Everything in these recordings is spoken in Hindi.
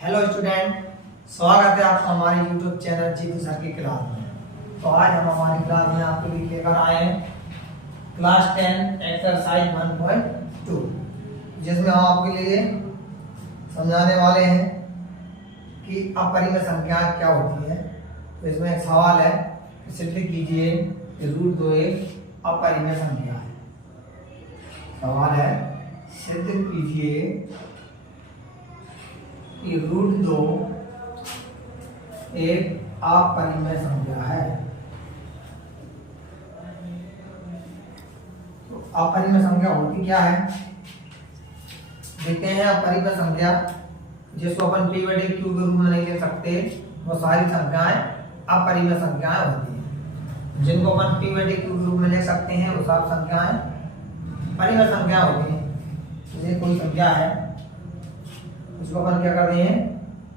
हेलो स्टूडेंट, स्वागत है आपका हमारे यूट्यूब चैनल जीतू सर की क्लास में। तो आज हम हमारी क्लास में आपके लिए लेकर आए हैं क्लास 10 एक्सरसाइज 1.2, जिसमें हम आपके लिए समझाने वाले हैं कि अपरिमेय संख्या क्या होती है। तो इसमें एक सवाल है कि सिद्ध कीजिए कि √2 एक अपरिमेय संख्या है। सवाल है, सिद्ध कीजिए कि √2 एक अपरिमेय संख्या है। तो अपरिमेय संख्या होती क्या है, देखते हैं। अपरिमेय संख्या जिसको अपन p/q के रूप में नहीं ले सकते, वो सारी संख्याएं अपरिमेय संख्याएं होती हैं। जिनको अपन p/q के रूप में ले सकते हैं वो सब संख्याएं परिमेय संख्या होती हैं। जैसे कोई संख्या है, उसको अपन क्या करते हैं,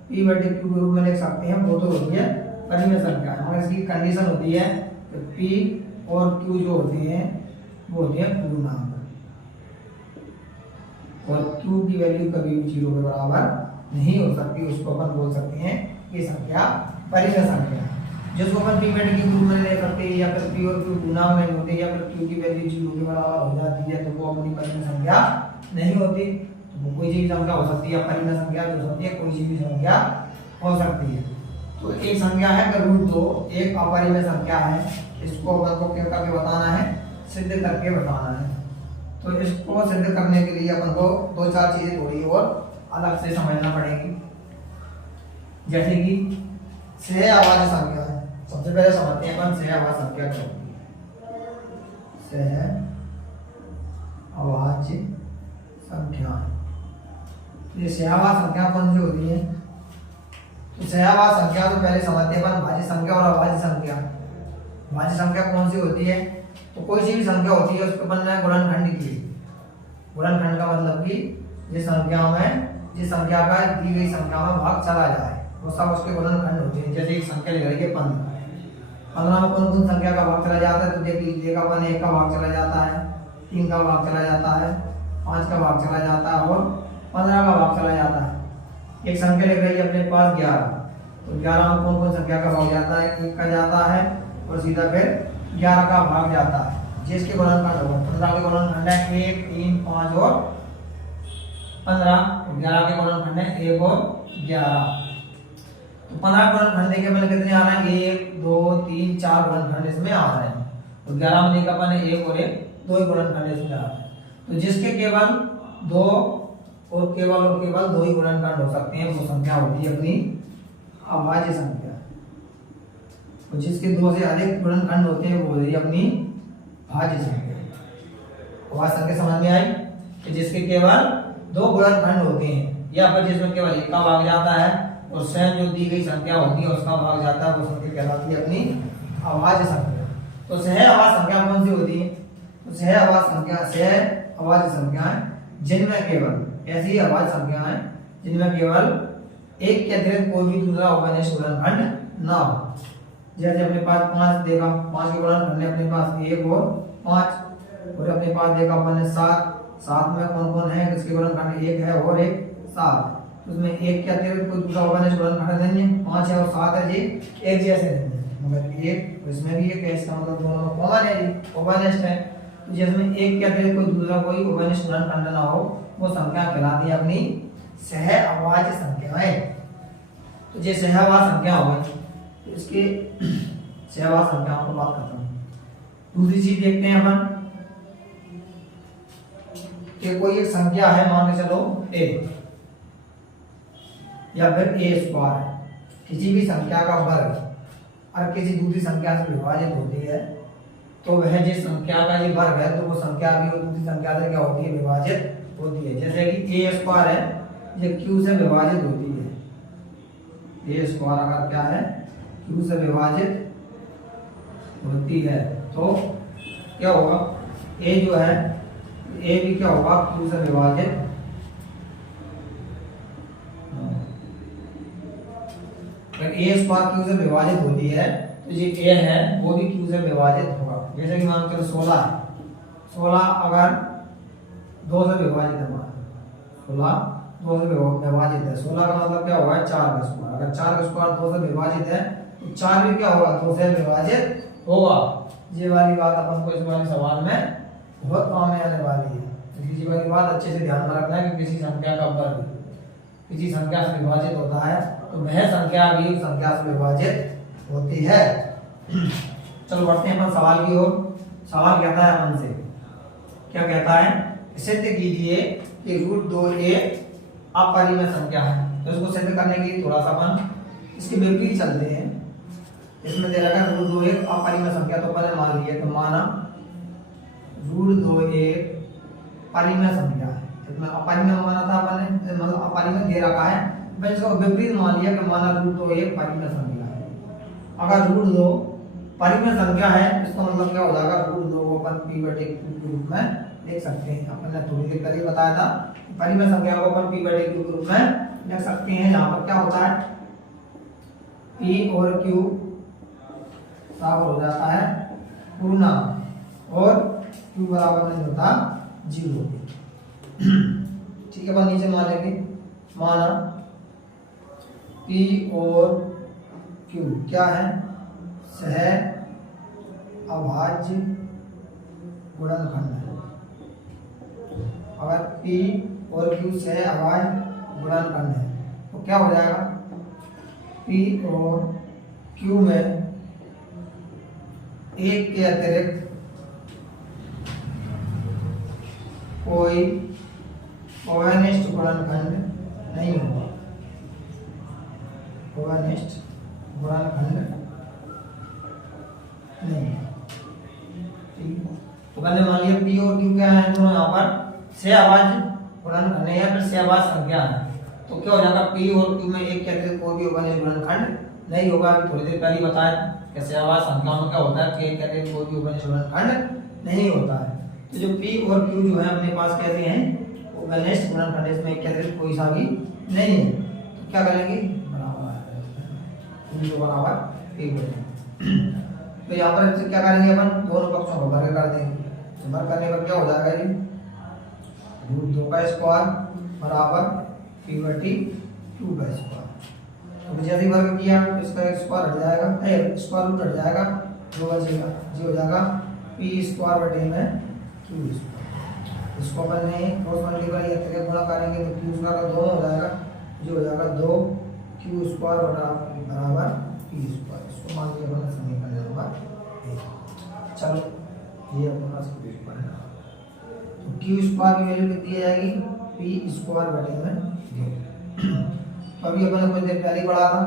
p/q के रूप में लिख सकते हैं, वो तो होती है परिमेय संख्या। मगर इसकी कंडीशन होती है कि p और q जो होती है वो होती है पूर्णांक, और q की वैल्यू कभी भी 0 के बराबर नहीं हो सकती। उसको अपन बोल सकते हैं ये संख्या परिमेय संख्या है। जिसको अपन p/q के रूप में ले सकते हैं, या फिर p और q पूर्णांक नहीं होते, या फिर q की वैल्यू 0 के बराबर हो जाती है, तो वो अपनी परिमेय संख्या नहीं होती। तो कोई सी भी संख्या हो सकती है, परिमेय संख्या भी हो सकती है, कोई सी भी संख्या हो सकती है। तो एक संख्या है कि √2 एक अपरिमेय संख्या है। इसको अपन को क्या करके बताना है, सिद्ध करके बताना है। तो इसको सिद्ध करने के लिए अपन को दो चार चीजें थोड़ी और अलग से समझना पड़ेगी। जैसे कि सहअभाज्य संख्या है। सबसे पहले समझते हैं अपन सहअभाज्य संख्या क्या होती है। सहअभाज्य संख्या, ये सहअभाज्य संख्या कौन सी होती है? तो सहअभाज्य संख्या तो पहले समझते हैं अपन भाज्य संख्या और अभाज्य संख्या। भाज्य संख्या कौन सी होती है? तो कोई सी भी संख्या होती है, उसको अपन ने गुणनखंड की। गुणनखंड का मतलब कि जिस संख्या में, जिस संख्या का दी गई संख्या में भाग चला जाए, वो सब उसके गुणनखंड होते हैं। जैसे एक संख्या ले रही है 15 में कौन कौन संख्या का भाग चला जाता है? तो देख लीजिएगा, अपन 1 का भाग चला जाता है, 3 का भाग चला जाता है, 5 का भाग चला जाता है और 15 का भाग चला जाता है। एक संख्या लिख रही है अपने पास 11, तो 11 में कौन कौन संख्या का भाग जाता है? 1 का जाता है और सीधा फिर 11 का भाग जाता है, जिसके गुणनखंड होगा 15 के गुणनखंड है 1, 3, 5 और 15। 11 के गुणनखंड है 1 और 11। तो 15 गुणनखंड के मैंने कितने आ रहे हैं? 1, 2, 3, 4 गुणनखंड इसमें आ रहे हैं। तो 11 में देखा अपन 1 और 1, 2 ही गुणनखंड इसमें आ रहे हैं। तो जिसके केवल 2 और केवल 2 ही गुणनखंड हो सकते हैं, वो संख्या होती है अपनी अभाज्य संख्या। और जिसके 2 से अधिक गुणनखंड होते हैं वो होती है अपनी भाज्य संख्या। अभाज्य संख्या समझ में आई कि जिसके केवल 2 गुणनखंड होते हैं, या फिर जिसमें केवल 1 का भाग जाता है और स्वयं जो दी गई संख्या होती है उसका भाग जाता है, वो संख्या कहलाती है अपनी अभाज्य संख्या। तो सहअभाज्य संख्या कौन सी होती है? तो सहअभाज्य संख्याएं जिनमें केवल, ऐसी अभाज्य संख्याएं जिनमें केवल एक के अतिरिक्त कोई भी दूसरा अवनिष्ठ गुणनखंड ना हो। जैसे अपने पास 5 देखा, 5 के गुणनखंड है अपने पास 1 और 5, और अपने पास देखा अपन ने 7 में कौन कौन है? इसके गुणनखंड 1 है और 1 7। उसमें 1 के अतिरिक्त कोई दूसरा अवनिष्ठ गुणनखंड नहीं है। 5 है और 7 है जी, एक जैसे नहीं है, मगर 1 इसमें भी 1 है, इसका मतलब दोनों कॉमन है जी, अवनिष्ठ है। तो जिसमें 1 के अतिरिक्त कोई दूसरा कोई अवनिष्ठ गुणनखंड ना हो, वो संख्या कहलाती है अपनी सहअभाज्य संख्याएं। तो ये सहअभाज्य संख्या हो गई। तो इसके सहअभाज्य संख्याओं को बात करते हैं। दूसरी चीज देखते हैं अपन कि कोई एक संख्या है, मान के चलो a, या फिर a², किसी भी संख्या का वर्ग और किसी दूसरी संख्या से विभाजित होती है, तो वह जिस संख्या का ये वर्ग है, तो वो संख्या भी दूसरी संख्या से क्या होती है? विभाजित होती है। जैसे कि a² है, ये q से विभाजित होती है। a² अगर क्या है, q से विभाजित होती है, तो क्या होगा? a जो है, a भी क्या होगा? q से विभाजित। अगर a² q से विभाजित होती है, तो ये a है वो भी q से विभाजित होगा। जैसे कि मान चलो 16 है, 16 अगर 2 से विभाजित है, 16 2 से विभाजित है। 16 का मतलब क्या होगा 4 का स्क्वायर। अगर 4 का स्क्वायर 2 से विभाजित है तो 4 भी क्या होगा 2 से विभाजित होगा। ये वाली बात अपन को इस वाले सवाल में बहुत काम में आने वाली है। इसलिए ये वाली बात अच्छे से ध्यान में रखना है कि किसी संख्या का वर्ग किसी संख्या से विभाजित होता है तो वह संख्या भी संख्या से विभाजित होती है। चलो बढ़ते हैं अपन सवाल की ओर। सवाल कहता है अपन से, क्या कहता है, सिद्ध कीजिए कि √2 एक अपरिमेय संख्या है। तो इसको सिद्ध करने के लिए थोड़ा सा अपन इसके विपरीत चलते हैं। इसमें दे रखा है √2 एक अपरिमेय संख्या। तो अपन ने मान लिया तो माना √2 एक परिमेय संख्या है। इसमें अपरिमेय माना था अपन ने, मतलब अपरिमेय दे रखा है, मैं इसको विपरीत मान लिया कि माना √2 एक परिमेय संख्या है। अगर √2 परिमेय संख्या है इसका मतलब क्या हो जाएगा, √2 को अपन p/q के रूप में लिख सकते हैं। अपन ने थोड़ी देर पहले बताया था परिमेय संख्या को अपन p/q के रूप में लिख सकते हैं। यहाँ पर क्या होता है p और q बराबर हो जाता है पूर्णांक और q बराबर नहीं होता 0। ठीक है, अपन नीचे मानेंगे, माना p और q क्या है, सह अभाज्य गुणनखंड है। अगर p और q सह अभाज्य गुणनखंड है तो क्या हो जाएगा, p और q में एक के अतिरिक्त कोई अवनिष्ठ गुणनखंड नहीं होगा। अवनिष्ठ गुणनखंड नहीं। ठीक, तो मैंने मान लिया p और q क्या है, दोनों यहाँ पर सहअभाज्य गुणनखंड है या फिर सहअभाज्य संख्या है। तो क्या हो जाएगा, p और q में एक के अतिरिक्त कोई भी अवनिष्ठ गुणनखंड नहीं होगा। अभी थोड़ी देर पहले बताया कि सहअभाज्य संख्याओं में क्या होता है कि एक के अतिरिक्त कोई भी अवनिष्ठ गुणनखंड नहीं होता है। तो जो p और q जो है अपने पास कैसे हैं, अवनिष्ठ गुणनखंड, इसमें एक के अतिरिक्त कोई सा भी नहीं है। तो क्या करेंगे, बराबर बराबर p। तो यहाँ पर क्या करेंगे, अपन दोनों पक्षों को वर्ग कर देंगे। तो वर्ग करने पर क्या हो जाएगा जी, √2 का स्क्वायर बराबर p/q का स्क्वायर। तो जैसे वर्ग किया तो इसका स्क्वायर हट जाएगा, स्क्वायर रूट हट जाएगा, जो बचेगा जी हो जाएगा p² q²। इसको अपन ने क्रॉस मल्टीप्लाई या अतिरिक्त गुणा करेंगे तो q² का 2 हो जाएगा, जो हो जाएगा 2q² बराबर p²। इसको मान लिया अपना समीकरण नंबर 1। चलो ये अपना समीकरण है। तो q² की वैल्यू कितनी आ जाएगी, p² 2। तो अभी अपन कुछ देर पहले पढ़ा था,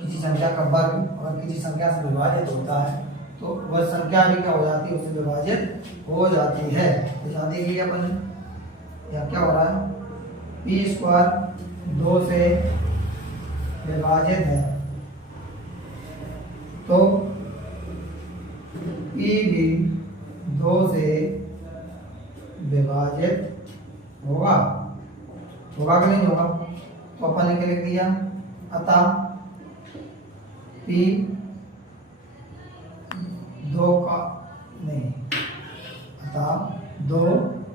किसी संख्या का वर्ग और किसी संख्या से विभाजित होता है तो वह संख्या भी क्या हो जाती है, उससे विभाजित हो जाती है। तो शादी के लिए अपन यहाँ क्या हो रहा है, p² 2 से विभाजित है तो p भी 2 से विभाजित होगा कि नहीं होगा। तो अपन ने क्या लिख दिया, अतः p 2 का नहीं, अतः 2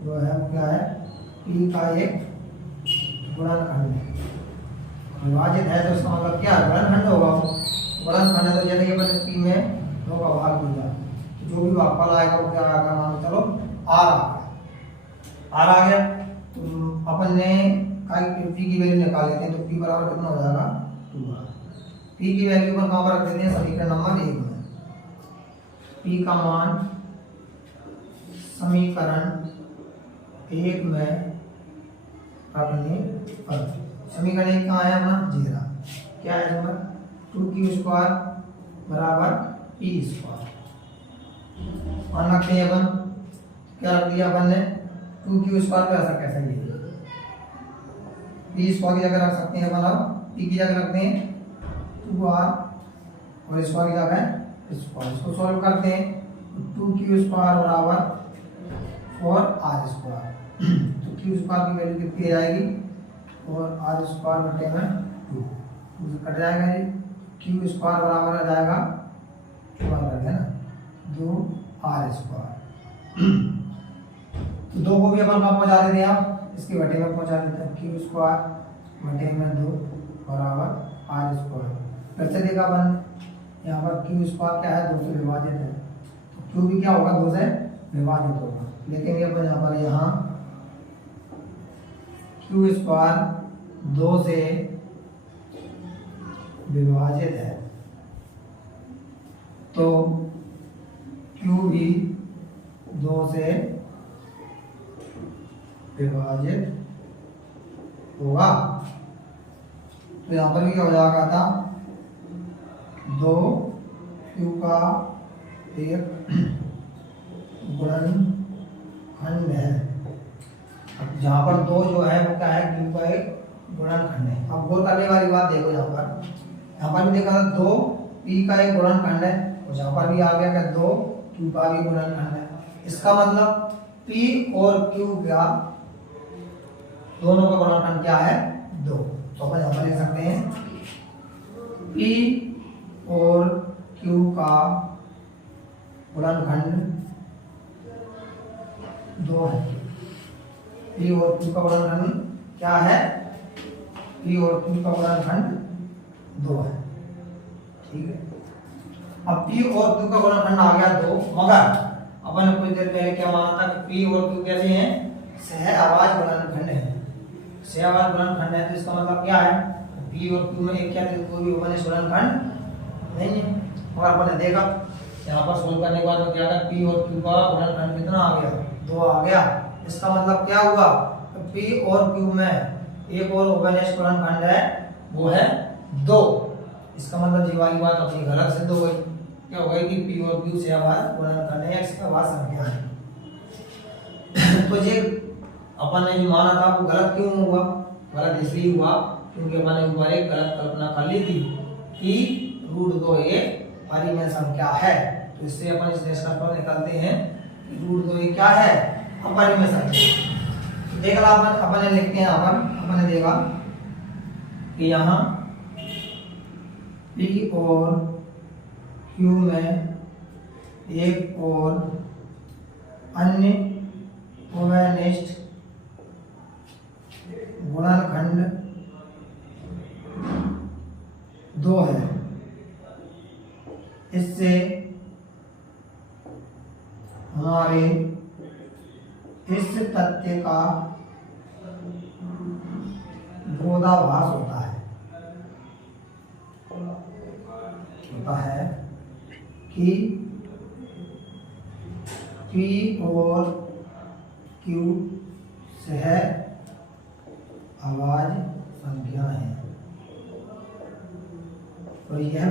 जो है क्या है, p का एक गुणनखंड है। विभाजित है तो इसका मतलब क्या है, गुणनखंड होगा। गुणनखंड है तो जैसे कि अपन p में 2 का भाग दिया, जो भी भागफल आएगा वो क्या आएगा, मान चलो r आ गया। तो अपन ने p की वैल्यू निकाल लेते हैं। तो p बराबर कितना हो जाएगा, 2r। p की वैल्यू पर कहाँ पर रख देते हैं, समीकरण नंबर 1 में। p का मान समीकरण 1 में रखने पर, समीकरण 1 कहाँ है अपना, 0 क्या है नंबर, 2q² बराबर p²। मान रखते हैं अपन, क्या रख दिया अपन ने, 2q² पे असर कैसे लिया, p² की जगह रख सकते हैं अपन। अब p की जगह रखते हैं 2r और स्क्वायर की जगह स्क्वायर। इसको सॉल्व करते हैं, 2q² बराबर 4r²। तो q² की वैल्यू कितनी आ जाएगी, और r² बटे में 2 कट जाएगा जी। q² बराबर आ जाएगा 2r²। तो 2 को भी अपन कहाँ पहुँचा देते हैं आप, इसकी बटे में पहुंचा देते हैं, क्यू स्क्वायर बटे में 2 बराबर आर स्क्वायर। फिर से देखा अपन यहाँ पर क्यू स्क्वायर क्या है, 2 से विभाजित है, तो क्यू भी क्या होगा, 2 से विभाजित होगा। लेकिन ये अपन यहाँ क्यू स्क्वायर 2 से विभाजित है, तो क्यू भी 2 से विभाजित होगा। तो यहाँ पर भी क्या हो जाएगा था, 2 क्यू का एक गुणनखंड है। अब जहाँ पर 2 जो है वो क्या है, क्यू का एक गुणनखंड है। अब गौर करने वाली बात देखो, यहाँ पर भी देखा था 2 पी का एक गुणनखंड है, और यहाँ पर भी आ गया क्या, 2 क्यू का भी गुणनखंड है। इसका मतलब पी और क्यू का दोनों का गुणनखंड क्या है, 2। तो अपन यहाँ पर लिख सकते हैं पी और क्यू का गुणनखंड 2 है। पी और क्यू का गुणनखंड क्या है, पी और क्यू का गुणनखंड 2 है। ठीक है, अब पी और क्यू का गुणनखंड आ गया 2, मगर अपन ने कुछ देर पहले क्या माना था कि पी और क्यू कैसे हैं, सहअवाज गुणनखंड है। सहअवाज गुणनखंड है, तो इसका मतलब क्या है, पी और क्यू में एक क्या कोई भी गुणनखंड नहीं है। और अपन ने देखा यहाँ पर सोल्व करने के बाद में क्या था, पी और क्यू का गुणनखंड कितना आ गया, 2 आ गया। इसका मतलब क्या हुआ, पी और क्यू में एक और ओवनेश गुणनखंड है, वो है 2। इसका मतलब जी वाली बात अपनी गलत सिद्ध हो गई। क्या हो गई कि पी और क्यू सहअवाज गुणनखंड है, सहअवाज संख्या है। तो ये अपन ने जो माना था वो गलत क्यों हुआ, गलत इसलिए हुआ क्योंकि अपन ने ऊपर एक गलत कल्पना कर ली थी कि √2 एक परिमेय संख्या है। तो इससे अपन इस निष्कर्ष पर निकलते हैं कि √2 क्या है, अपरिमेय संख्या। देखा अपन ने लिखते हैं यहाँ पर, अपन ने देखा कि यहाँ पी और क्यू में एक और अन्य ओवनिष्ठ गुणनखंड 2 है। इससे हमारे इस तथ्य का विरोधाभास होता है कि P और Q सहअवाज संख्या है। और यह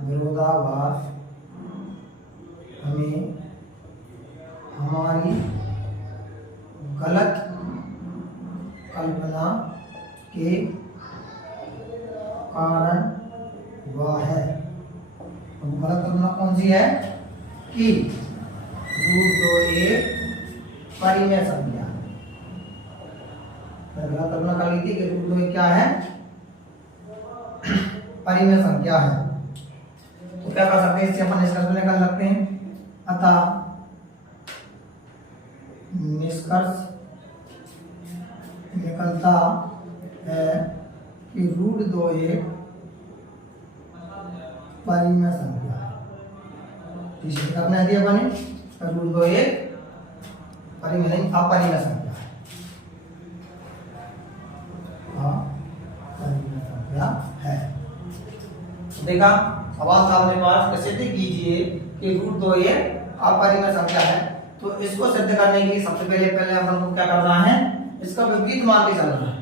विरोधाभास हमें हमारी गलत कल्पना के कारण वह है। गलत कल्पना कौन सी है कि √2 एक परिमेय संख्या। गलत कल्पना कर ली थी कि √2 क्या है, परिमेय संख्या है। तो क्या कर सकते हैं, इससे अपन निष्कर्ष निकाल सकते हैं। अतः निष्कर्ष निकलता है कि √2 एक परिमेय संख्या है। इसे करना दिया बने, √2 एक परिमेय नहीं, अपरिमेय संख्या है। अपरिमेय संख्या है। तो देखा, सवाल था अपने पास कि सिद्ध कीजिए कि √2 एक अपरिमेय संख्या है। तो इसको सिद्ध करने के लिए सबसे पहले अपन को क्या करना है, इसका विपरीत मान के चलना है।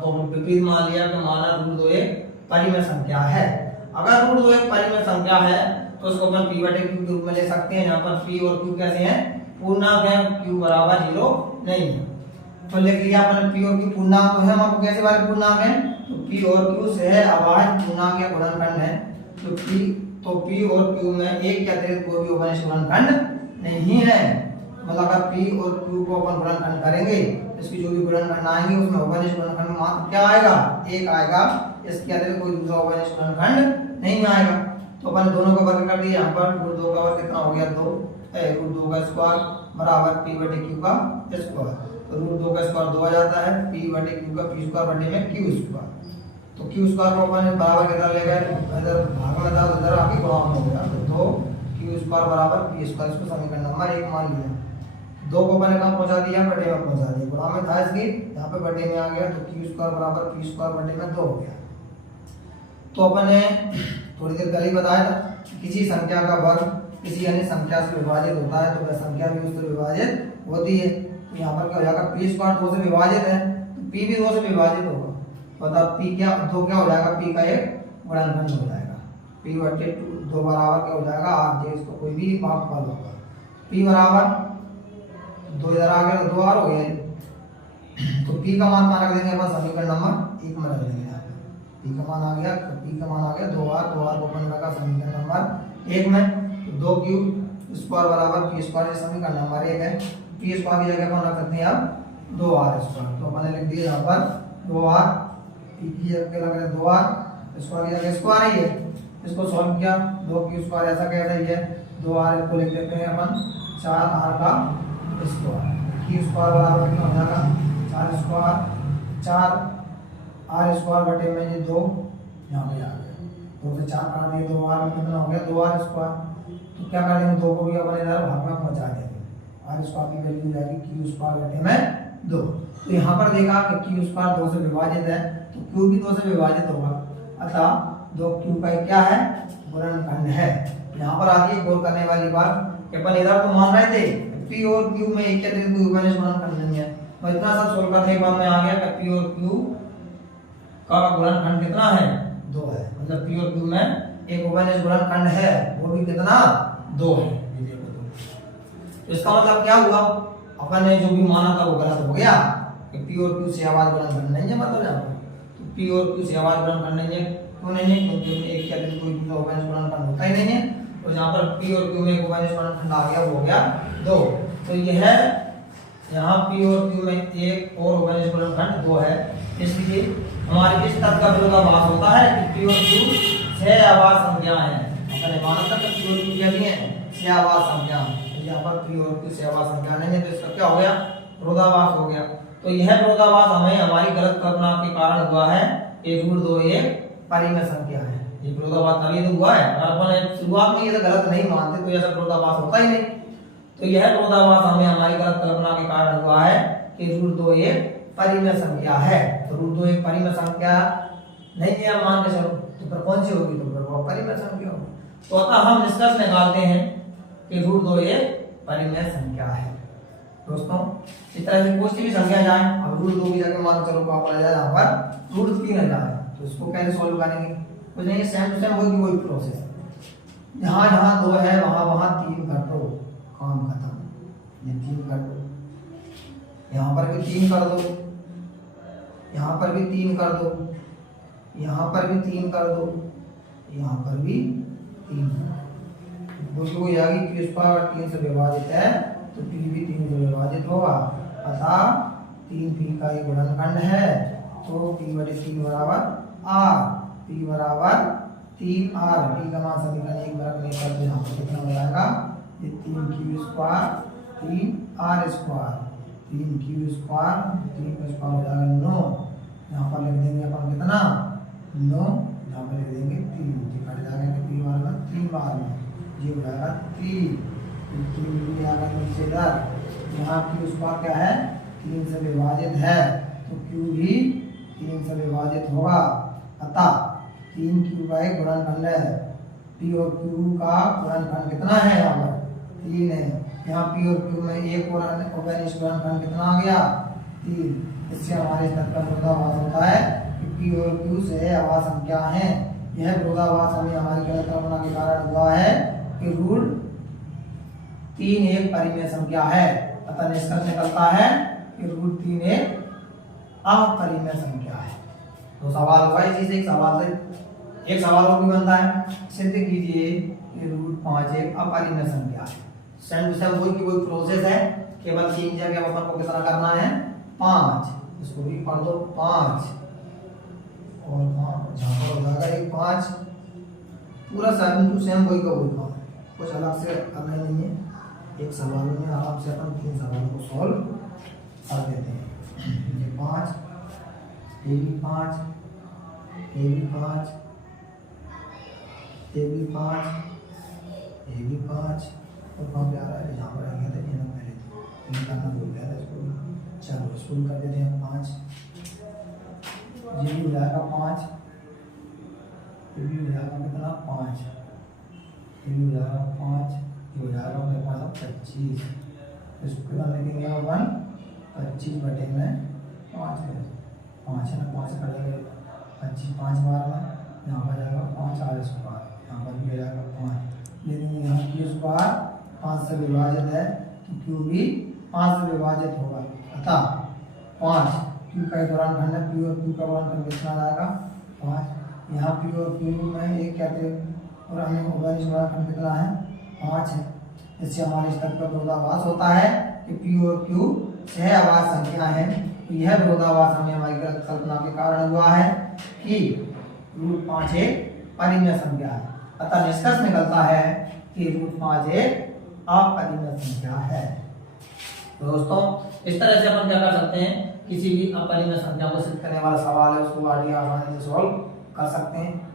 तो विपरीत मान लिया कि माना √2 एक परिमेय संख्या है। अगर √2 एक परिमेय संख्या है तो उसको अपन p/q के रूप में ले सकते हैं। यहाँ पर p और q कैसे हैं, पूर्णांक है, q बराबर 0 नहीं है। तो लिख लिया अपन p और q पूर्णांक तो है, हम आपको कैसे वाले पूर्णांक है, तो p और q सहअवाज पूर्णांक या गुणनखंड है। तो p और q में एक के अतिरिक्त कोई भी ओवनिष्ठ गुणनखंड नहीं है। मतलब अगर p और q को अपन गुणनखंड करेंगे, इसकी जो भी गुणनखंड आएंगे उसमें ओवनिष्ठ गुणनखंड मात्र क्या आएगा, 1 आएगा। इसके अतिरिक्त कोई दूसरा ओवनिष्ठ गुणनखंड नहीं आएगा। तो अपन दोनों का वर्ग कर दिया। यहाँ पर √2 का वर्ग कितना हो गया, 2। है रूट 2 का स्क्वायर बराबर पी बटे क्यू का स्क्वायर। तो रूट 2 का स्क्वायर 2 आ जाता है, पी बटे क्यू का पी स्क्वायर बटे में क्यू स्क्वायर। तो क्यू स्क्वायर को अपन बराबर कितना ले गए, इधर भाग में था इधर आके गुणा हो गया। तो 2 क्यू स्क्वायर बराबर पी स्क्वायर, इसको समीकरण नंबर 1 मान लिया। 2 को अपन कहाँ पहुंचा दिया, बटे में पहुंचा दिया। गुणा में था इसकी, यहाँ पे बटे में आ गया। तो क्यू स्क्वायर बराबर पी स्क्वायर बटे में 2 हो गया। तो अपन ने थोड़ी देर पहले बताया था किसी संख्या का वर्ग किसी अन्य संख्या से विभाजित होता है तो वह संख्या भी उससे विभाजित होती है। तो यहाँ पर क्या हो जाएगा, पी स्क्वायर 2 से विभाजित है तो पी भी 2 से विभाजित होगा। तो पी क्या 2 क्या हो जाएगा, पी का एक गुणनखंड हो जाएगा। पी बटे 2 बराबर क्या हो जाएगा, आर जे, इसको कोई भी भागफल होगा। पी बराबर 2 इधर आ गया तो 2 आर हो गया। तो पी का मान रख देंगे अपन समीकरण नंबर 1 में रख देंगे। पी का मान आ गया, पी का मान आ गया 2 आर को अपन रखा समीकरण नंबर 1 में। तो 2 क्यू स्क्वायर बराबर पी स्क्वायर, ये समीकरण नंबर 1 है। पी स्क्वायर की जगह अपन रख सकते हैं अब 2 आर स्क्वायर। तो अपन ने लिख दिया यहाँ पर 2 आर, पी की जगह लग रहा है 2 आर, स्क्वायर की जगह स्क्वायर ही है। इसको सॉल्व किया, 2 क्यू स्क्वायर ऐसा कैसा ही है, 2 आर को लिख देते हैं अपन 4 आर का स्क्वायर। क्यू स्क्वायर बराबर कितना हो जाएगा, 4 स्क्वायर 4 आर स्क्वायर बटे में ये 2 यहाँ पे आ गया। 2 से 4 काट दिए, 2 आर में कितना हो गया, 2 आर स्क्वायर। तो क्या करेंगे, 2 को भी अपन इधर भाग में पहुंचा देंगे। आर स्क्वायर की वैल्यू जाएगी क्यू स्क्वायर बटे में 2। तो यहाँ पर देखा कि क्यू स्क्वायर 2 से विभाजित है तो क्यू भी 2 से विभाजित होगा। अतः 2 क्यू का क्या है, गुणनखंड है। यहाँ पर आती है गौर करने वाली बात कि अपन इधर तो मान रहे थे पी और क्यू में एक के अतिरिक्त कोई उभयनिष्ठ गुणनखंड नहीं है। तो इतना सब सोल्व करने के बाद में आ गया कि पी और क्यू का गुणनखंड कितना है, 2 है। मतलब पी और क्यू में एक उभयनिष्ठ गुणनखंड है, वो भी कितना, 2 है। तो इसका मतलब क्या हुआ, अपन ने जो भी माना था वो गलत हो गया कि पी और क्यू सहवाद गुणनखंड नहीं है। मतलब यहाँ पर तो पी और क्यू सहवाद गुणनखंड नहीं है। क्यों नहीं है, क्योंकि एक के अतिरिक्त कोई दूसरा उभयनिष्ठ गुणनखंड होता ही नहीं है। तो यहाँ पर पी और क्यू में एक उभयनिष्ठ गुणनखंड आ गया, वो हो गया 2। तो यह यहाँ पी और क्यू में एक और उभयनिष्ठ गुणनखंड 2 है। इसलिए हमारे इस तथ्य का विरोधाभास होता है कि पी और क्यू सहवाद संख्या है। अपने माना था कि पी और क्यू क्या है, सहवाद संख्या। यहाँ पर पी और क्यू सहवाद संख्या नहीं है, तो इसका क्या हो गया, विरोधाभास हो गया। तो यह विरोधाभास हमें हमारी गलत कल्पना के कारण हुआ है कि रूट 2 एक परिमेय संख्या है। ये विरोधाभास तभी तो हुआ है, अपन शुरुआत में ये तो गलत नहीं मानते तो ऐसा विरोधाभास होता ही नहीं। तो यह विरोधाभास हमें हमारी गलत कल्पना के कारण हुआ है कि रूट 2 एक परिमेय संख्या है। तो रूट 2 एक परिमेय संख्या नहीं है मान के चलो, तो फिर कौन सी होगी, तो फिर वो परिमेय संख्या होगी। तो अतः हम निष्कर्ष निकालते हैं कि रूट 2 एक परिमेय संख्या है। दोस्तों इस तरह से कोई सी भी संख्या जाए, अब रूट 2 की जगह मान चलो को आप आ जाए यहाँ पर रूट 3 आ जाए, तो इसको कैसे सॉल्व करेंगे, कुछ नहीं, सेम टू सेम वही प्रोसेस। जहाँ जहाँ 2 है वहाँ वहाँ 3 कर दो, काम खत्म। ये 3 कर दो, यहाँ पर भी 3 कर दो, यहाँ पर भी 3 कर दो, यहाँ पर भी 3 कर दो, यहाँ पर भी 3 कर दो। वो यागी पी स्क्वायर 3 से विभाजित है तो पी भी 3 से विभाजित होगा। अतः 3 पी का एक गुणनखंड है। तो पी बटे 3 बराबर आर, पी बराबर 3 आर। पी का मान समीकरण 1 में रखने पर यहाँ पर कितना हो जाएगा, ये 3 Q square 3 R square, 3 Q square 3 का स्क्वायर हो जाएगा 9। यहाँ पर लिख देंगे अपन कितना, 9। यहाँ पर लिख देंगे 3, कट जाएगा 3 बार में 3 बार में ये हो जाएगा 3 नीचे इधर। यहाँ क्यू स्क्वायर क्या है, 3 से विभाजित है तो क्यू भी 3 से विभाजित होगा। अतः 3 क्यू का एक गुणनखंड है। पी और क्यू का गुणनखंड कितना है, यहाँ पर 3 है। यहाँ पी और क्यू में एक और उभयनिष्ठ गुणनखंड कितना आ गया, 3। इससे हमारे तथ्य का विरोधाभास होता है कि पी और क्यू सहवाद संख्या है। यह विरोधाभास हमें हमारी गलत कल्पना के कारण हुआ है कि रूट 3 एक परिमेय संख्या है। अतः निष्कर्ष निकलता है कि रूट 3 एक अपरिमेय संख्या है। तो सवाल होगा इसी से एक सवाल और भी बनता है, सिद्ध कीजिए कि रूट 5 एक अपरिमेय संख्या है। सेम टू सेम कोई प्रोसेस है, केवल 3 जगह अपन को कितना करना है, 5। इसको भी पढ़ दो 5 और 5 जहाँ पर हो जाएगा एक 5। पूरा सेम टू सेम वही का वही काम है, कुछ अलग से करना नहीं है। एक सवाल में आराम से अपन 3 सवालों को सॉल्व कर देते हैं। ये 5, ये भी 5, ये भी 5, ये भी 5, ये भी 5 और कहाँ पे आ रहा है? यहाँ पर आ गया था, ये पहले निकालना भूल गया था इसको। चलो शुरू कर देते हैं। 5 ये भी हो जाएगा 5, ये भी हो जाएगा कितना? 5, ये भी हो जाएगा 5, ये हो जाएगा मेरे पास 25। इसको कितना लिखेंगे अपन? 25 बटे में 5 है, 5 है ना, 5 कर देंगे 25 5 बार में, यहाँ पर जाएगा 5 आर स्क्वायर, यहाँ पर भी जाएगा 5, लेकिन यहाँ क्यू स्क्वायर 5 से विभाजित है तो क्यू भी 5 से विभाजित होगा, अतः 5 क्यू का दौरान खंड है, पी और क्यू का दौरान कितना आएगा? 5। यहाँ पी और क्यू में एक कहते हैं और हमें ओवरिश वाला खंड कितना है? 5 है। इससे हमारे स्तर पर विरोधाभास होता है कि पी और क्यू सहअभाज्य संख्या है। तो यह विरोधाभास हमें हमारी गलत कल्पना के कारण हुआ है कि √5 एक परिमेय संख्या है, अतः निष्कर्ष निकलता है कि √5 एक अपरिमेय संख्या है। तो दोस्तों इस तरह से अपन क्या कर सकते हैं, किसी भी अपरिमेय संख्या को सिद्ध करने वाला सवाल है उसको आगे आसानी से सॉल्व कर सकते हैं।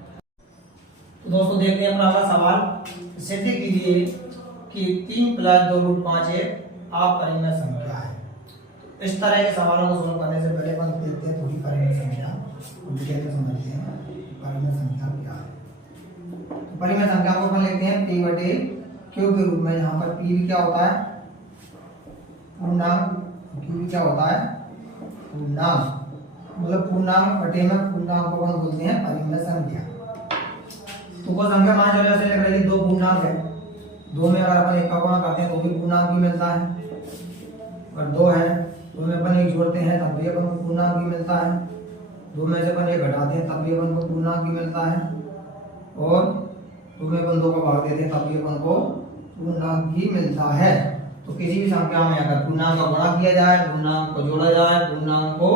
तो दोस्तों देखते हैं अपना अगला सवाल। सिद्ध कीजिए कि 3 + 2 √5 एक अपरिमेय संख्या है। इस तरह के सवालों को सॉल्व करने से पहले अपन देखते हैं थोड़ी परिमेय संख्या कैसे समझते हैं। परिमेय संख्या क्या है? तो परिमेय संख्या को अपन लिखते हैं p बटे q के रूप में। यहाँ पर p भी क्या होता है? पूर्णांक। q भी क्या होता है? पूर्णांक। मतलब पूर्णांक बटे में पूर्णांक को अपन बोलते हैं परिमेय संख्या। तो वो संख्या मान चलो ऐसे लग रही है 2 पूर्णांक है, 2 में अगर अपन 1 का गुणा करते हैं तो भी पूर्णांक भी मिलता है, और 2 है 2 में अपन 1 जोड़ते हैं तब भी अपन को पूर्णांक भी मिलता है, 2 में से अपन 1 घटाते हैं तब भी अपन को पूर्णांक भी मिलता है, और 2 में अपन 2 का भाग देते हैं तब भी अपन को पूर्णांक भी मिलता है। तो किसी भी संख्या में अगर पूर्णांक का गुणा किया जाए, पूर्णांक को जोड़ा जाए, पूर्णांक को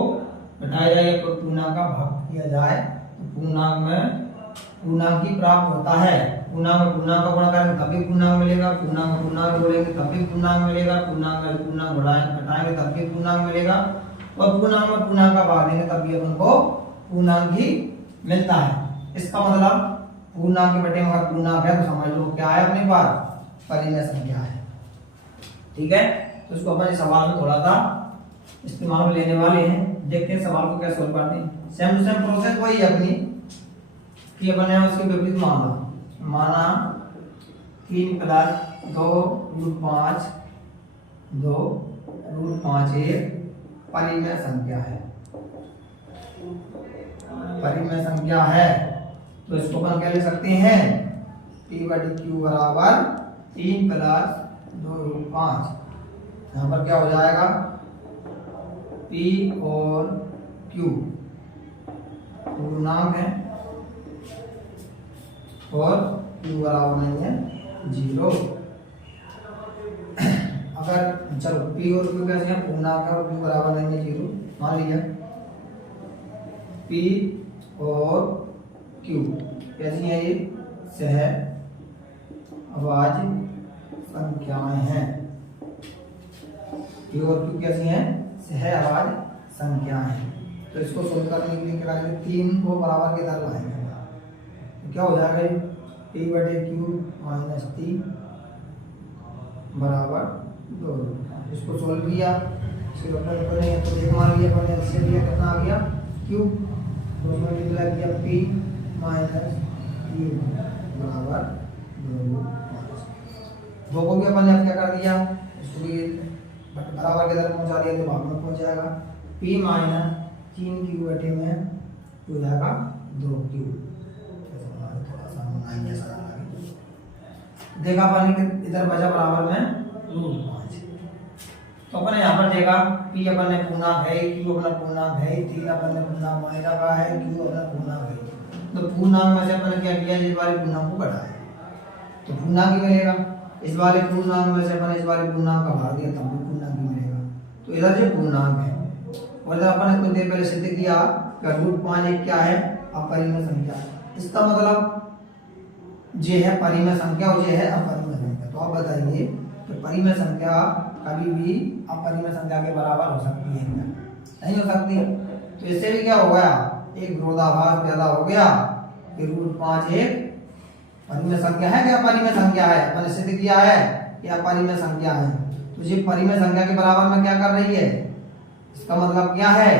घटाया जाए, तो पूर्णांक का भाग किया जाए तो पूर्णांक में पूर्णांक ही प्राप्त होता है। पूर्णांक में पूर्णांक का गुणा करेंगे तब भी पूर्णांक मिलेगा, पूर्णांक में पूर्णांक जोड़ेंगे तब भी पूर्णांक मिलेगा, पूर्णांक में पूर्णांक घटाएंगे तब भी पूर्णांक मिलेगा, और पूर्णांक में पूर्णांक का भाग देंगे तब भी अपन को पूर्णांक ही मिलता है। इसका मतलब पूर्णांक के बटे में अगर पूर्णांक है तो समझ लो क्या है अपने पास? परिमेय संख्या है। ठीक है, तो इसको अपन इस सवाल में थोड़ा सा इस्तेमाल में लेने वाले हैं। देखते हैं सवाल को कैसे सॉल्व करते हैं। सेम टू सेम प्रोसेस वही है अपनी कि अपन ने उसके विपरीत माना 3 + 2 √5 एक परिमेय संख्या है। परिमेय संख्या है तो इसको अपन क्या लिख सकते हैं? p बटे q बराबर 3 + 2 √5। यहाँ पर क्या हो जाएगा? p और q पूर्णांक है और q बराबर नहीं है 0। अगर चलो p और q कैसे हैं? पूर्णांक है और q बराबर नहीं है 0। मान लीजिए p और q कैसी हैं? ये सहअभाज्य संख्याएं हैं। p और q कैसी हैं? सहअभाज्य संख्याएं हैं। तो इसको सोल्व करने के लिए क्या करेंगे? 3 को बराबर के इधर लाएंगे तो क्या हो जाएगा? p बटे q माइनस 3 बराबर 2। इसको सोल्व किया, इसके ऊपर करेंगे तो देख मान लिया अपन इससे लिया कितना आ गया? q, तो उसमें निकला गया p माइनस q बराबर 2 को भी अपन ने क्या कर दिया? इसको भी बराबर के तरफ पहुंचा दिया तो भाग में पहुंच जाएगा। p माइनस 3q बटे में हो जाएगा 2q। देखा पानी इधर बचा बराबर में √5। तो अपन यहाँ पर देखा p अपन ने पूर्णांक है, q अपना पूर्णांक है, 3 अपन ने पूर्णांक मान रखा है, q अपना पूर्णांक है। तो पूर्णांक में से अपन ने क्या किया? इस वाले पूर्णांक को घटाया तो पूर्णांक ही मिलेगा। इस वाले पूर्णांक में से अपन इस वाले पूर्णांक का भाग दिया तब भी पूर्णांक ही मिलेगा। तो इधर जो पूर्णांक है और इधर अपन ने कुछ देर पहले सिद्ध किया कि √5 एक क्या है? अपरिमेय संख्या। इसका मतलब जे है परिमेय संख्या और जे है अपरिमेय संख्या। तो आप बताइए तो परिमेय संख्या कभी भी अपरिमेय संख्या के बराबर हो सकती है, नहीं हो सकती। तो इससे भी क्या हो गया, एक विरोधाभास पैदा हो गया कि √5 एक परिमेय संख्या है क्या अपरिमेय संख्या है। मैंने सिद्ध किया है कि अपरिमेय संख्या है। तो ये परिमेय संख्या के बराबर में क्या कर रही है, इसका मतलब क्या है,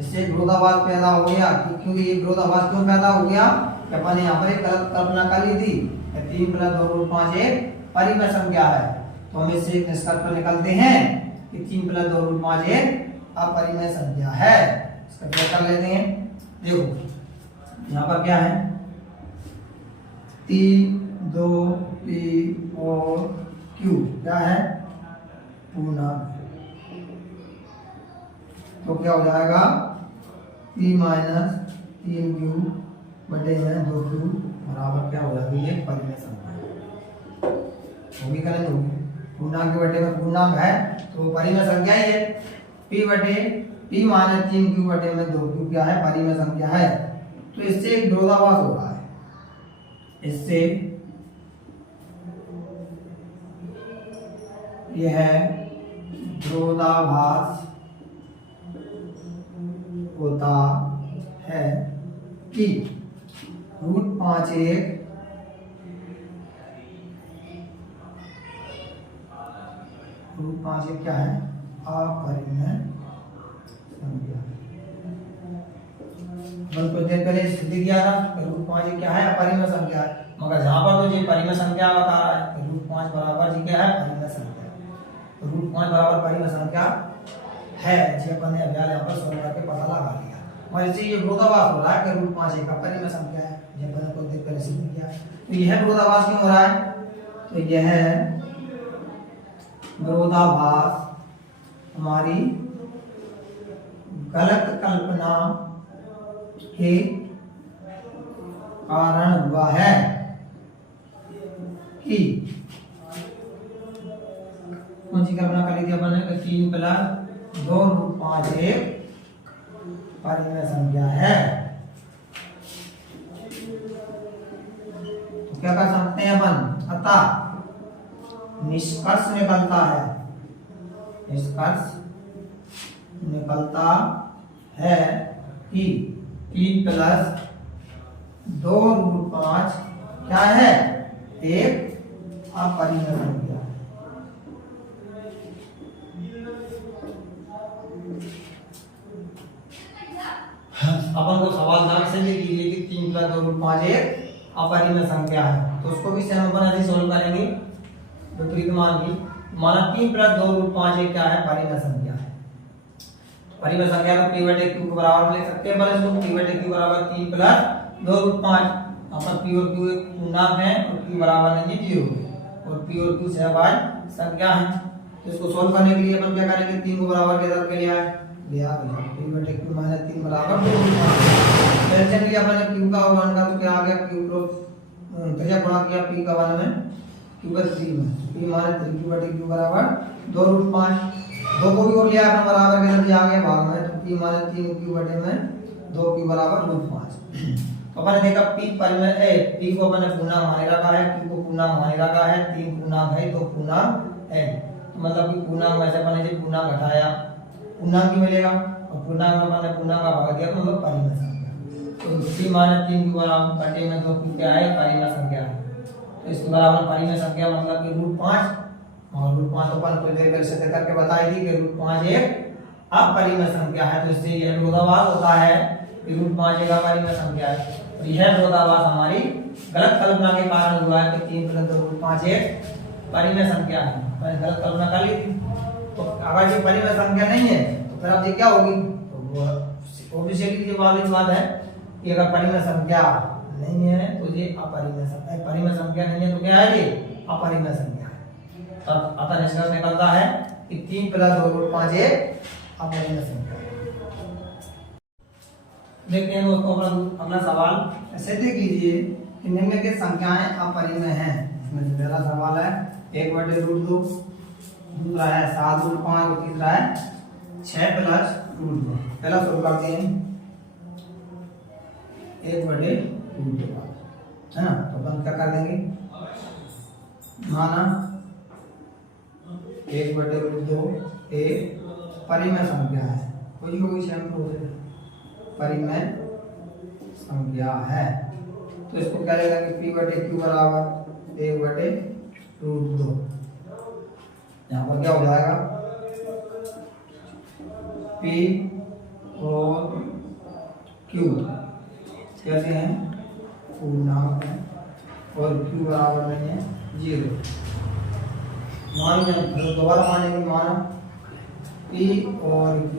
इससे एक विरोधाभास पैदा हो गया। क्योंकि ये विरोधाभास क्यों पैदा हो गया कि अपन यहाँ पर एक गलत कल्पना कर ली थी, 3 + 2 √5 एक परिमेय संख्या है। तो हम इससे एक निष्कर्ष पर निकलते हैं कि 3 + 2 √5 एक अपरिमेय संख्या है। इसका क्या कर लेते हैं, देखो यहाँ पर क्या है, 3 2 p और q क्या है, पूर्णांक। तो क्या हो जाएगा, p - 3q बटे में 2q बराबर क्या हो जाएगी, ये परिमेय संख्या होगी क्या नहीं होगी। पूर्णांक के बटे में पूर्णांक है तो परिमेय संख्या ही है। p - 3q बटे में 2q क्या है, परिमेय संख्या है। तो इससे एक विरोधाभास हो रहा है, इससे यह विरोधाभास होता है कि √5 एक क्या है, अपरिमेय संख्या। कुछ देर पहले सिद्ध किया था √5 क्या है, अपरिमेय संख्या है। मगर जहां पर तो ये परिमेय संख्या बता रहा है, √5 बराबर जी क्या है, परिमेय संख्या। तो √5 बराबर परिमेय संख्या है, जी अपन ने अभ्यास यहाँ पर सोल्व करके पता लगा लिया। और इससे ये विरोधाभास हो रहा है कि √5 एक अपरिमेय संख्या है, जी अपन ने कुछ देर पहले सिद्ध किया। तो यह विरोधाभास क्यों हो रहा है, तो यह विरोधाभास हमारी गलत कल्पना के कारण हुआ है कि कौन सी कल्पना कर ली थी अपन ने, 3 + 2 √5 एक परिमेय संख्या है। तो क्या कर सकते हैं अपन, अतः निष्कर्ष निकलता है, निष्कर्ष निकलता है कि 3 + 2 √5 क्या है, एक अपरिमेय संख्या। अपन को सवाल ध्यान से लीजिए कि 3 + 2 √5 एक अपरिमेय संख्या है। तो उसको भी सेम अपन ऐसे सोल्व करेंगे। विपरीत मान की माना 3 + 2 √5 एक क्या है, परिमेय संख्या है। परिमेय संख्या तो p बटे q के बराबर लिख सकते हैं, पर इसको p बटे q बराबर 3 + 2 √5। अपन p और q एक पूर्णांक है और q बराबर नहीं 0 और p और q सहभाज्य संख्या है। तो इसको सोल्व करने के लिए अपन क्या करेंगे, 3 को बराबर के इधर के लिए आए, लिया गया p बटे q - 3 बराबर 2 √5। टेंशन लिया अपन q का और 1 का, तो क्या आ गया, q को त्रिज्या गुणा किया p का 1 में, q का 3 में, p - 3q बटे q बराबर 2 √5। 2 को भी और लिया अपन बराबर के इधर आ गया भाग में, तो p - 3q बटे में 2q बराबर √5। तो अपन ने देखा p परिमेय है, p को अपन ने पूर्णांक माने रखा है, q को पूर्णांक माने रखा है, 3 पूर्णांक है, 2 पूर्णांक है। तो मतलब कि पूर्णांक में से अपन ने पूर्णांक घटाया, पूर्णांक ही मिलेगा, और पूर्णांक में अपन ने पूर्णांक का भाग दिया तो मतलब परिमेय संख्या। तो p - 3q बराबर बटे में 2q क्या है, परिमेय संख्या है। तो इसके बराबर परिमेय संख्या मतलब कि √5, और √5 अपन को देकर सिद्ध करके बताई थी कि √5 एक अपरिमेय संख्या है। तो इससे यह विरोधाभास होता है कि √5 एक अपरिमेय संख्या है। और यह विरोधाभास हमारी गलत कल्पना के कारण हुआ है कि 3 + 2 √5 एक परिमेय संख्या है। मैंने गलत कल्पना कर ली थी। तो अगर ये परिमेय संख्या नहीं है तो फिर अब ये क्या होगी, तो ऑब्वियसली ये वाली बात है कि अगर परिमेय संख्या नहीं है तो ये अपरिमेय संख्या, परिमेय संख्या नहीं है तो क्या है, ये अपरिमेय संख्या है। तब अतः निष्कर्ष निकलता है कि 3 + 2 √5 एक अपरिमेय संख्या है। देखते हैं दोस्तों अगला सवाल। ऐसे देख लीजिए कि निम्नलिखित संख्याएं अपरिमेय हैं। इसमें पहला सवाल है 1/√2, दूसरा है 7√5 और तीसरा है 6 + √2। पहला सोल्व करते हैं 1/√2 है ना। तो अपन क्या कर देंगे, माना 1/√2 एक परिमेय संख्या है, कोई होगी सेम प्रोसेस, परिमेय संख्या है। तो इसको क्या लिखेंगे, p/q बराबर 1/√2। यहाँ पर क्या हो जाएगा, p और q कैसे हैं, पूर्णांक है, और q बराबर नहीं है 0। मान दोबारा मानेंगे, माना p और q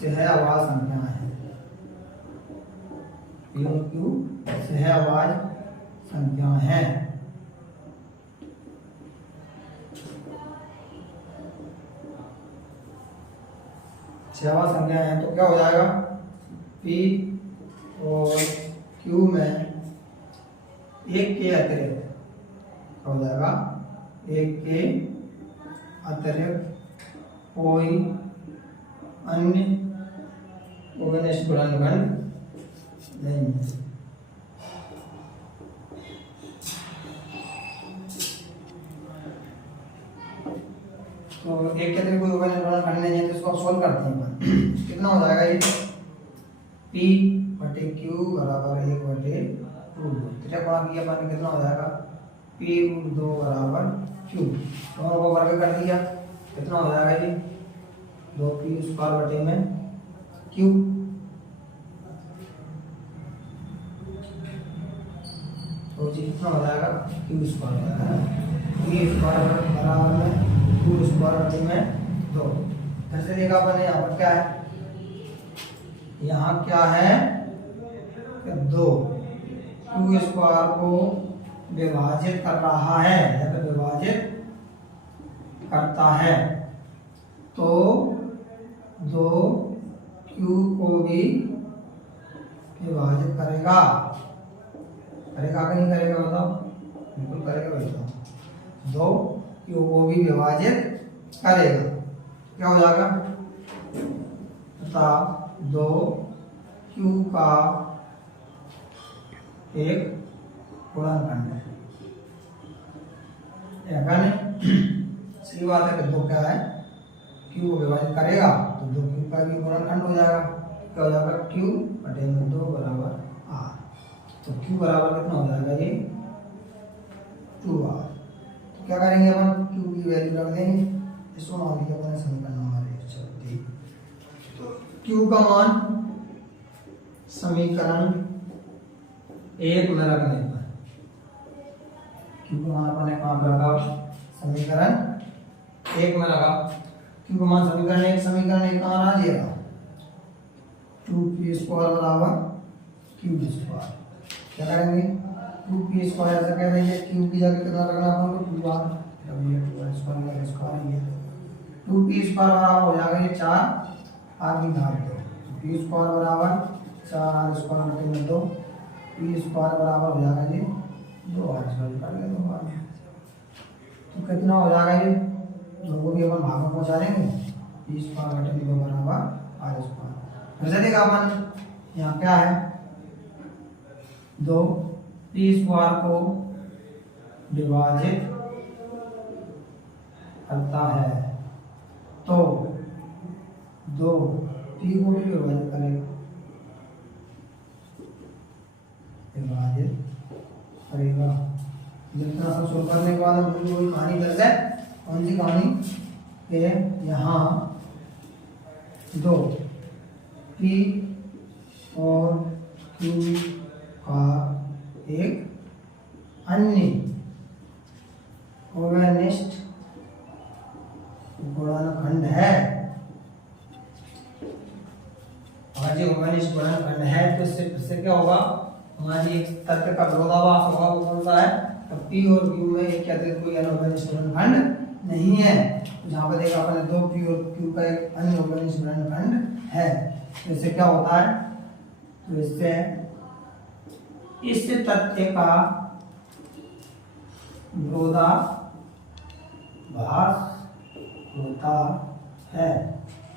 सहअभाज्य संख्या है, p और q सहअभाज्य संख्या है। सहअभाज्य संख्या है तो क्या हो जाएगा, p और q में एक के अतिरिक्त हो जाएगा, एक के अतिरिक्त कोई अन्य ओगनिष्ठ गुणनखंड नहीं है। तो एक के अतिरिक्त कोई ओगनिष्ठ गुणनखंड नहीं है, तो इसको सॉल्व करते हैं अपन। कितना हो जाएगा ये, p/q बराबर 1/√2। त्रिज्या गुणा किया अपन, कितना हो जाएगा, p√2 बराबर q। दोनों को वर्ग कर दिया, कितना हो जाएगा जी, 2p² में q। तो जी कितना हो जाएगा, q² बराबर में q² में 2। फिर से देखा अपन यहाँ पर क्या है, यहाँ क्या है, 2 q² को विभाजित कर रहा है या फिर विभाजित करता है, तो 2q को भी विभाजित करेगा, करेगा कि नहीं करेगा बताओ, बिल्कुल करेगा भाई। 2q को भी विभाजित करेगा, क्या हो जाएगा, तथा 2q का एक गुणनखंड है, सही बात है कि 2 क्या है, q को विभाजित करेगा तो 2q का भी गुणनखंड हो जाएगा, क्या हो जाएगा, q/2 बराबर r। तो q बराबर कितना हो जाएगा ये, 2r। तो क्या करेंगे अपन, q की वैल्यू रख देंगे, इसको मान लीजिए अपन समीकरण नंबर 1। तो q का मान समीकरण 1 में रखने पर, q का मान अपन ने कहाँ पर रखा, समीकरण 1 में रखा। q का मान समीकरण 1 कहाँ आ जाएगा, 2p² बराबर q²। क्या करेंगे, 2p² ऐसा कह रही है, q की जगह कितना रखना अपन को, 2r, 2p² बराबर हो जाएगा ये 4r की घात 2, p² बराबर 4r² 2, p² बराबर हो जाएगा ये 2r² कर ले 2r। तो कितना हो जाएगा ये, दोनों को भी अपन भाग में पहुंचा देंगे, p² बराबर r²। फिर से देखा अपन, यहाँ क्या है, 2p² को विभाजित करता है, तो 2p को भी विभाजित करेगा, जितना सब सोल्व करने के बाद हम कोई कहानी दर्ज है, कौन सी कहानी के, यहाँ 2p और q का एक अन्य ओगनिष्ठ गुणनखंड है। अगर जो ओगनिष्ठ गुणनखंड है तो इससे क्या होगा, हमारी एक तर्क का विरोधाभास होगा, वो कौन सा है, p और q में एक क्या कोई अनोगनिष्ठ गुणनखंड नहीं है। तो जहाँ पर देखा आपने 2p और q का एक अन्य ओगनिष्ठ गुणनखंड है, तो इससे क्या होता है, तो इससे इस तथ्य का विरोधाभास होता है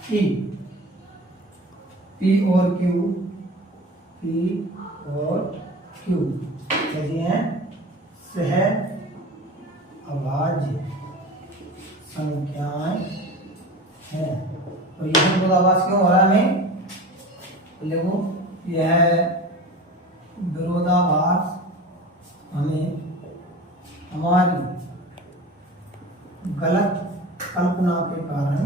कि p और q कैसे हैं, सहअभाज्य संख्याएं हैं। तो ये विरोधाभास क्यों हो रहा है हमें? तो देखो यह विरोधाभास हमें हमारी गलत कल्पना के कारण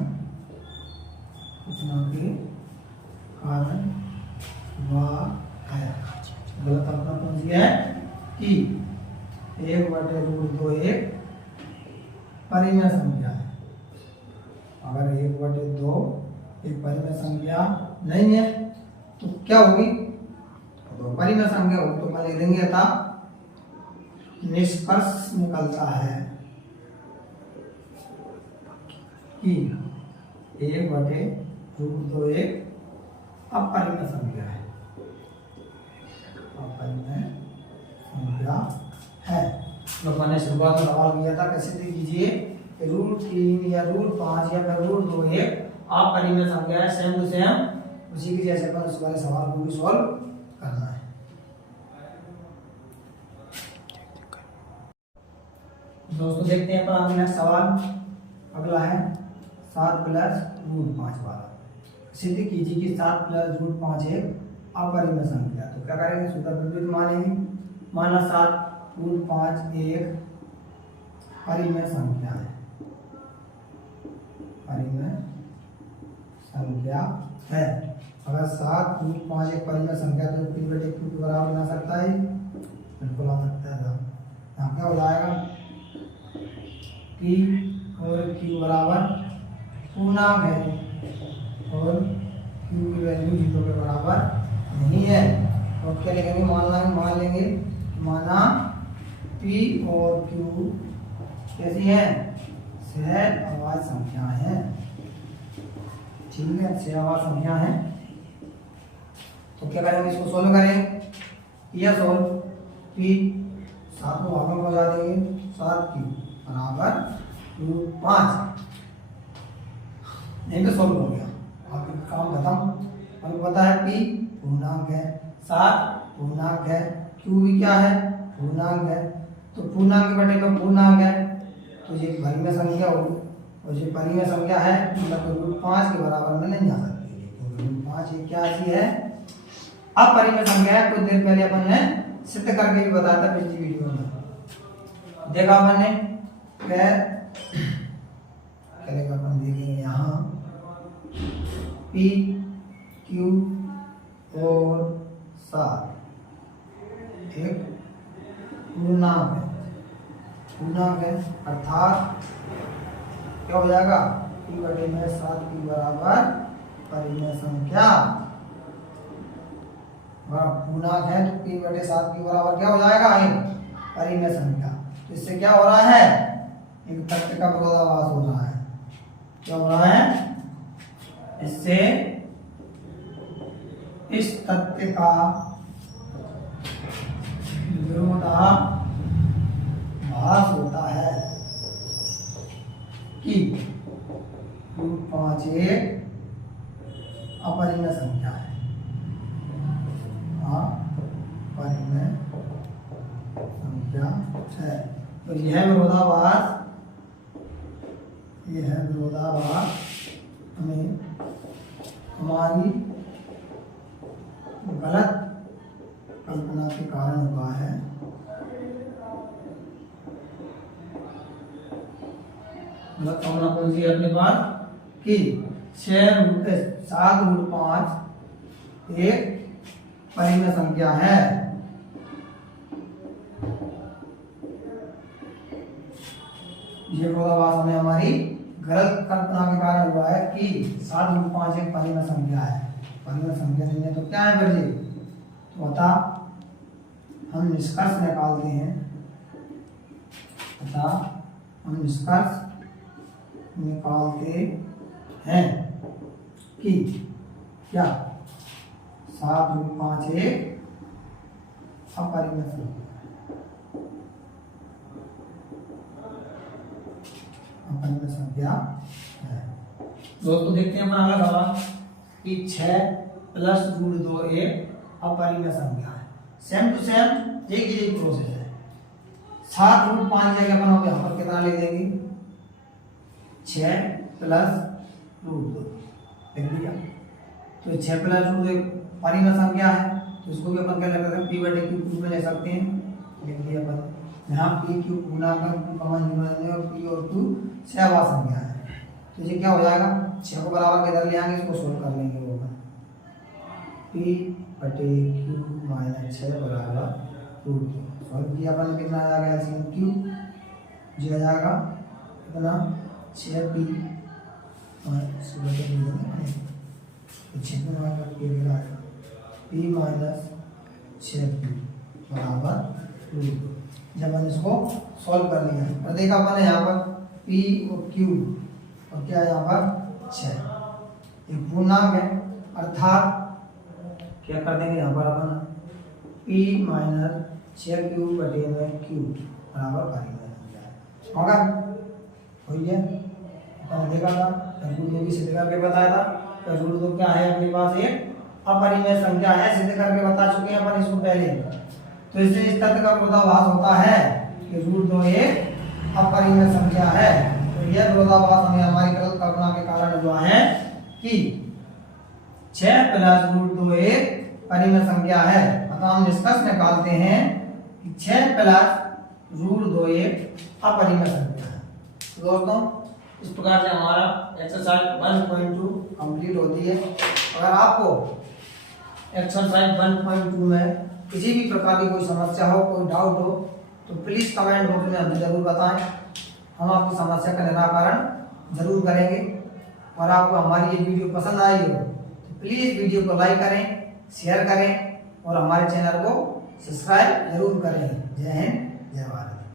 हुआ है। गलत कल्पना कौन सी है? कि 1/√2 एक परिमेय संख्या है। अगर 1/2 एक परिमेय संख्या नहीं है तो क्या होगी? तो परिमेय संख्या होगी। तो मैं लिख देंगे था निष्कर्ष निकलता है कि 1/√2 एक अपरिमेय संख्या है। अपरिमेय संख्या है। तो मैंने शुरुआत में सवाल किया था कैसे थे कीजिए, √3 या √5 या फिर √2 एक अपरिमेय संख्या है। सेम टू सेम उसी के जैसे अपन उस वाले सवाल को भी सॉल्व करना है। दोस्तों देखते हैं अपन नेक्स्ट सवाल। अगला है 7 + √5 वाला। सिद्ध कीजिए कि 7 + √5 एक अपरिमेय संख्या। तो क्या करेंगे? शुद्ध विपरीत मानेंगे। माना 7 √5 एक परिमेय संख्या है। परिमेय संख्या है। अगर 7 √5 एक परिमेय संख्या तो P/Q के बराबर बना सकता है? बिल्कुल आ सकता है। यहाँ क्या हो जाएगा? P और Q बराबर पूर्णांक है और Q की वैल्यू 0 के बराबर नहीं है। और क्या लिखेंगे? मान लेंगे माना P और Q कैसी है? सहज अभाज्य संख्या है। ठीक है, सहज अभाज्य संख्या है। तो क्या करेंगे? इसको सोल्व करें। यह सोल्व P 7 को भागों में हो जाएंगे। 7Q बराबर √5। यहीं पे सोल्व हो गया। आपका काम खत्म। हमको पता है P पूर्णांक है, 7 पूर्णांक है, Q भी क्या है? पूर्णांक है। तो पूर्णांक के बटे में पूर्णांक है तो ये परिमेय संख्या होगी। और ये परिमेय संख्या है मतलब √5 के बराबर में नहीं आ सकती, क्योंकि √5 ये क्या चीज है? अपरिमेय संख्या है। कुछ देर पहले अपन ने सिद्ध करके भी बताया था पिछली वीडियो में। देखा अपन ने करेगा। अपन देखेंगे यहाँ P Q और 7 एक पूर्णांक है। पूर्णांक है अर्थात क्या हो जाएगा? P/7 के बराबर परिमेय संख्या। पूर्णांक है तो P/7 के बराबर क्या हो जाएगा? एक परिमेय संख्या। तो इससे क्या हो रहा है? एक तथ्य का विरोधाभास हो रहा है। क्या हो रहा है? इससे इस तथ्य का विरोधाभास होता है कि √5 एक अपरिमेय संख्या है। अपरिमेय संख्या है। तो यह विरोधाभास हमें हमारी गलत कल्पना के कारण हुआ है। गलत कल्पना कौन सी है अपने पास? कि 7 √5 एक परिमेय संख्या है। ये विरोधाभास हमें हमारी गलत कल्पना के कारण हुआ है कि 7 √5 एक परिमेय संख्या है। परिमेय संख्या नहीं है तो क्या है फिर? तो बता हम निष्कर्ष निकालते हैं। कि क्या 7 √5 एक अपरिमेय संख्या है। अपरिमेय संख्या है। दोस्तों देखते हैं अपना अगला सवाल कि 6 + √2 एक अपरिमेय संख्या है। सेम टू सेम एक ही प्रोसेस है। 7 √5 जगह अपन यहाँ पर कितना ले देंगे? 6 प्लस रूट 2 लिख दिया। तो 6 प्लस रूट 2 परिमेय संख्या है, तो इसको भी अपन क्या लिख सकते हैं, पी बटे क्यू रूप में ले सकते हैं। लिख दिया अपन यहाँ P Q Gunakar Q common zero और पी और क्यू सहवास संख्या है। तो ये क्या हो जाएगा, 6 को बराबर किधर ले आएंगे, इसको सोल्व कर लेंगे वो अपन। पी बटे क्यू माइनस 6 बराबर रूट 2 सॉल्व किया अपन, कितना आ जाएगा एलसीएम क्यू जो आ जाएगा कितना 6p p माइनस 6p बराबर रूट 2। जब मैंने इसको सॉल्व कर लिया और देखा अपन यहाँ पर p और q और क्या यहाँ पर 6 एक पूर्णांक है, अर्थात क्या कर देंगे यहाँ पर अपन p माइनस 6q बटे में q बराबर परिमेय होगा। हो गया, हमने देखा था रूट 2 भी सिद्ध करके बताया था। तो रूट 2 क्या है, अपने पास एक अपरिमेय संख्या है, सिद्ध करके बता चुके हैं अपन इसको पहले। तो इससे इस तथ्य का विरोधाभास होता है कि रूट 2 एक अपरिमेय संख्या है। तो यह विरोधाभास हमें हमारी गलत कल्पना के कारण हुआ है कि 6 प्लस रूट 2 एक परिमेय संख्या है। अतः हम निष्कर्ष निकालते हैं कि 6 प्लस रूट 2 एक अपरिमेय संख्या है। तो दोस्तों इस प्रकार से हमारा एक्सरसाइज 1.2 कंप्लीट होती है। अगर आपको एक्सरसाइज 1.2 में किसी भी प्रकार की कोई समस्या हो, कोई डाउट हो, तो प्लीज कमेंट बॉक्स में हमें जरूर बताएं। हम आपकी समस्या का निराकरण जरूर करेंगे। और आपको हमारी ये वीडियो पसंद आई हो तो प्लीज वीडियो को लाइक करें, शेयर करें और हमारे चैनल को सब्सक्राइब जरूर करें। जय हिंद, जय भारत।